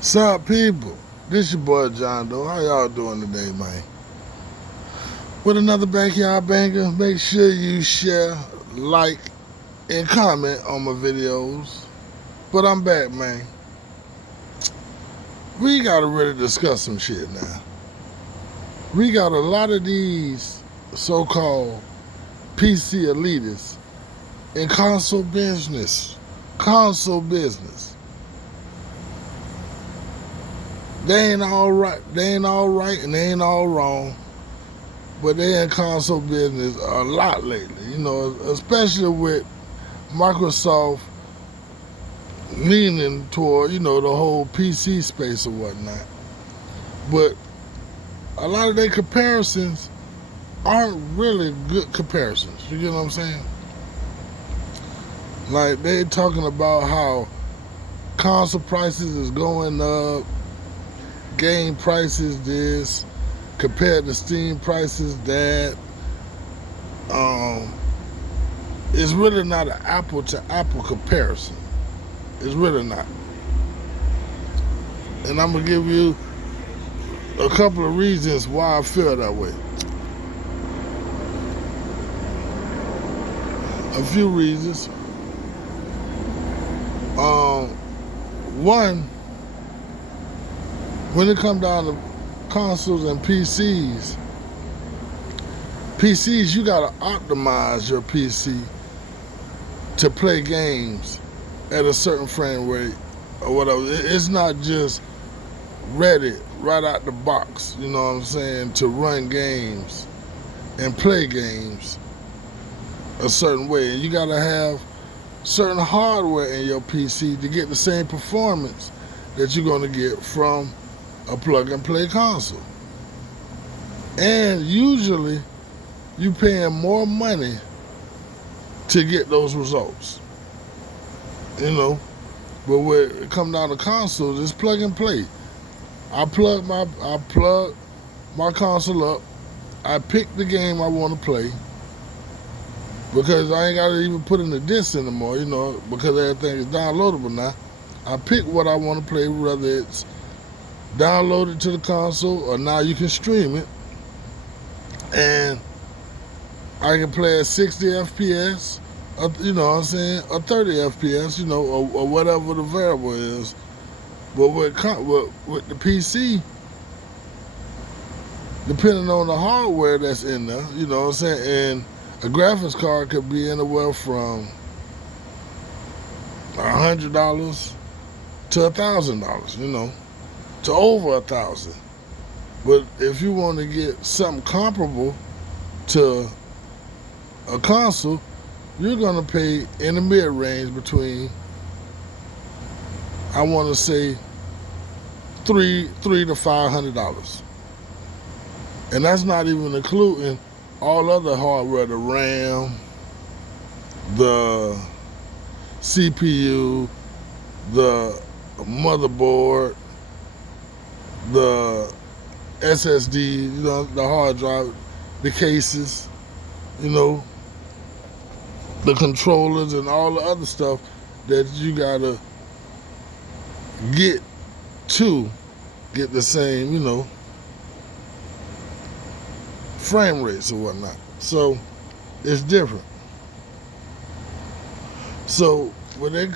Sup, people? This your boy John Doe. How y'all doing today, man? With another backyard banger. Make sure you share, like, and comment on my videos. But I'm back, man. We gotta really discuss some shit now. We got a lot of these so-called PC elitists in console business. Console business. They ain't all right. They ain't all right, and they ain't all wrong. But they in console business a lot lately, especially with Microsoft leaning toward, the whole PC space or whatnot. But a lot of their comparisons aren't really good comparisons. You get what I'm saying? Like they talking about how console prices is going up, game prices this, compared to Steam prices that. It's really not an apple to apple comparison. It's really not. And I'm gonna give you a couple of reasons why I feel that way. A few reasons. One, when it comes down to consoles and PCs, you gotta optimize your PC to play games at a certain frame rate or whatever. It's not just ready right out the box, you know what I'm saying, to run games and play games a certain way. And you gotta have certain hardware in your PC to get the same performance that you're gonna get from a plug and play console. And usually you paying more money to get those results. But when it come down to consoles, it's plug and play. I plug my console up. I pick the game I want to play because I ain't got to even put in the disc anymore. Because everything is downloadable now. I pick what I want to play, whether it's downloaded to the console or now you can stream it, and I can play at 60 FPS. You know what I'm saying, or 30 FPS, or whatever the variable is. But with the PC, depending on the hardware that's in there, you know what I'm saying, and a graphics card could be anywhere from $100 to $1,000, to over $1,000. But if you want to get something comparable to a console, you're gonna pay in the mid range between, I want to say, $300 to $500, and that's not even including all other hardware, the RAM, the CPU, the motherboard, the SSD, the hard drive, the cases, the controllers and all the other stuff that you gotta get to get the same, frame rates or whatnot. So it's different. So when they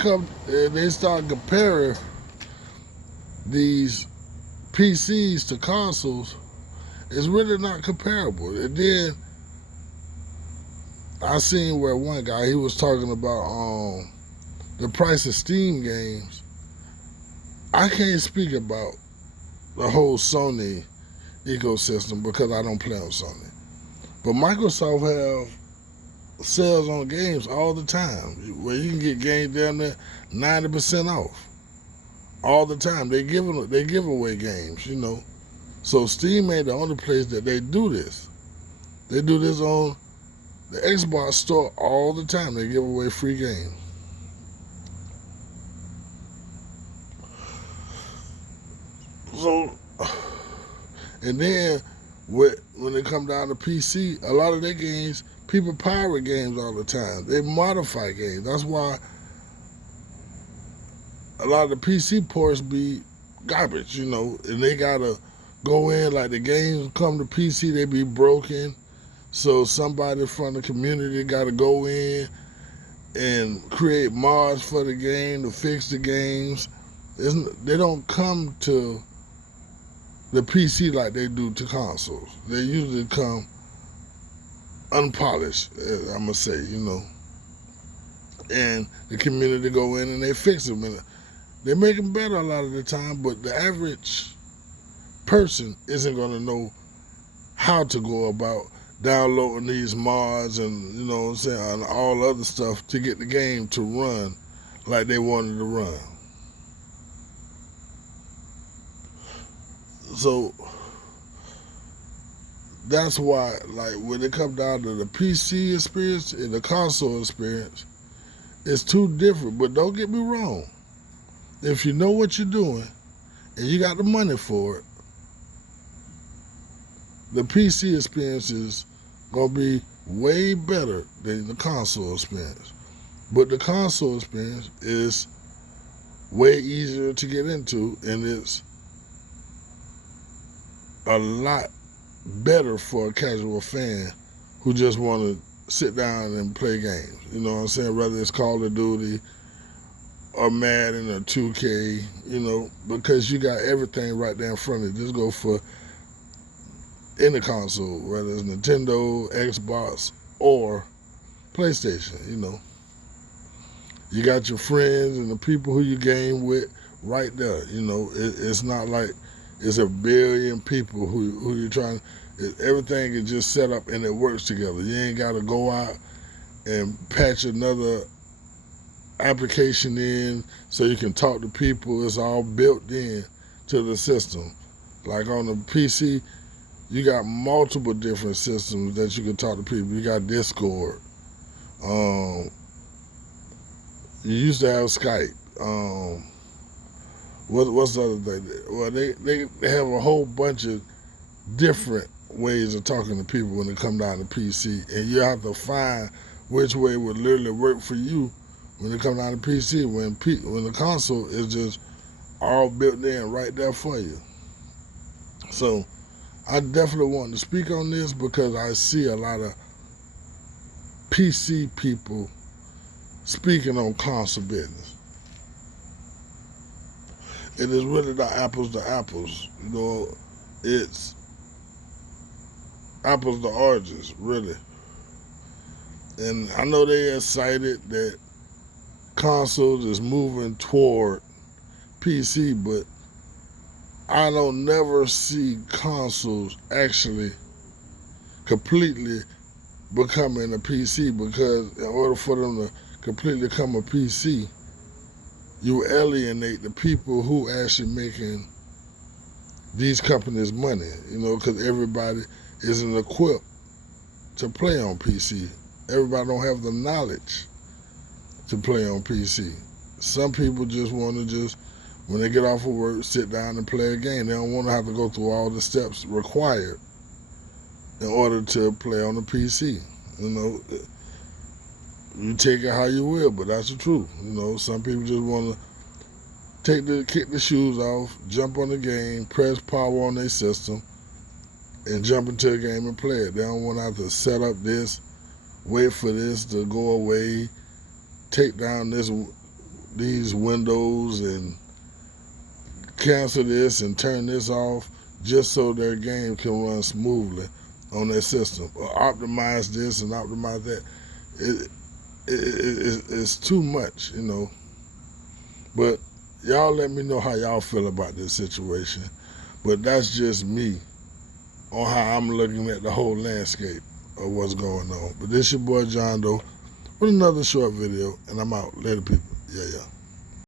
start comparing these PCs to consoles, it's really not comparable. And then I seen where one guy, he was talking about the price of Steam games. I can't speak about the whole Sony ecosystem because I don't play on Sony. But Microsoft have sales on games all the time where you can get games down there 90% off. All the time. They give away games, So Steam ain't the only place that they do this. They do this on the Xbox store all the time. They give away free games. So, and then when it come down to PC, a lot of their games, people pirate games all the time. They modify games. That's why a lot of the PC ports be garbage, you know, and they gotta go in, like the games come to PC, they be broken. So somebody from the community gotta go in and create mods for the game to fix the games. They don't come to the PC like they do to consoles. They usually come unpolished, I'm gonna say, you know. And the community go in and they fix them. And they make them better a lot of the time, but the average person isn't gonna know how to go about downloading these mods and, you know what I'm saying, and all other stuff to get the game to run like they wanted to run. So that's why, like, when it comes down to the PC experience and the console experience, it's two different. But don't get me wrong. If you know what you're doing and you got the money for it, the PC experience is going to be way better than the console experience. But the console experience is way easier to get into, and it's a lot better for a casual fan who just want to sit down and play games. You know what I'm saying? Whether it's Call of Duty or Madden or 2K, you know, because you got everything right there in front of you. Just go for any console, whether it's Nintendo, Xbox, or PlayStation, you know. You got your friends and the people who you game with right there. You know, it's not like it's a billion people who you're trying. Everything is just set up and it works together. You ain't got to go out and patch another application in so you can talk to people. It's all built in to the system. Like on the PC, you got multiple different systems that you can talk to people. You got Discord. You used to have Skype. What's the other thing? Well, they have a whole bunch of different ways of talking to people when it come down to PC, and you have to find which way would literally work for you when it come down to PC. When the console is just all built in right there for you. So I definitely want to speak on this because I see a lot of PC people speaking on console business. It is really the apples to apples. You know, it's apples to oranges, really. And I know they're excited that consoles is moving toward PC, but I don't never see consoles actually completely becoming a PC, because in order for them to completely become a PC, you alienate the people who actually making these companies money, you know, because everybody isn't equipped to play on PC. Everybody don't have the knowledge to play on PC. Some people just want to just, when they get off of work, sit down and play a game. They don't want to have to go through all the steps required in order to play on the PC. You know, you take it how you will, but that's the truth. You know, some people just want to kick the shoes off, jump on the game, press power on their system, and jump into a game and play it. They don't want to have to set up this, wait for this to go away, take down these windows and cancel this and turn this off just so their game can run smoothly on their system, or optimize this and optimize that. It's too much, you know. But y'all let me know how y'all feel about this situation. But that's just me on how I'm looking at the whole landscape of what's going on. But this your boy John Doe with another short video, and I'm out. Later, people. Yeah.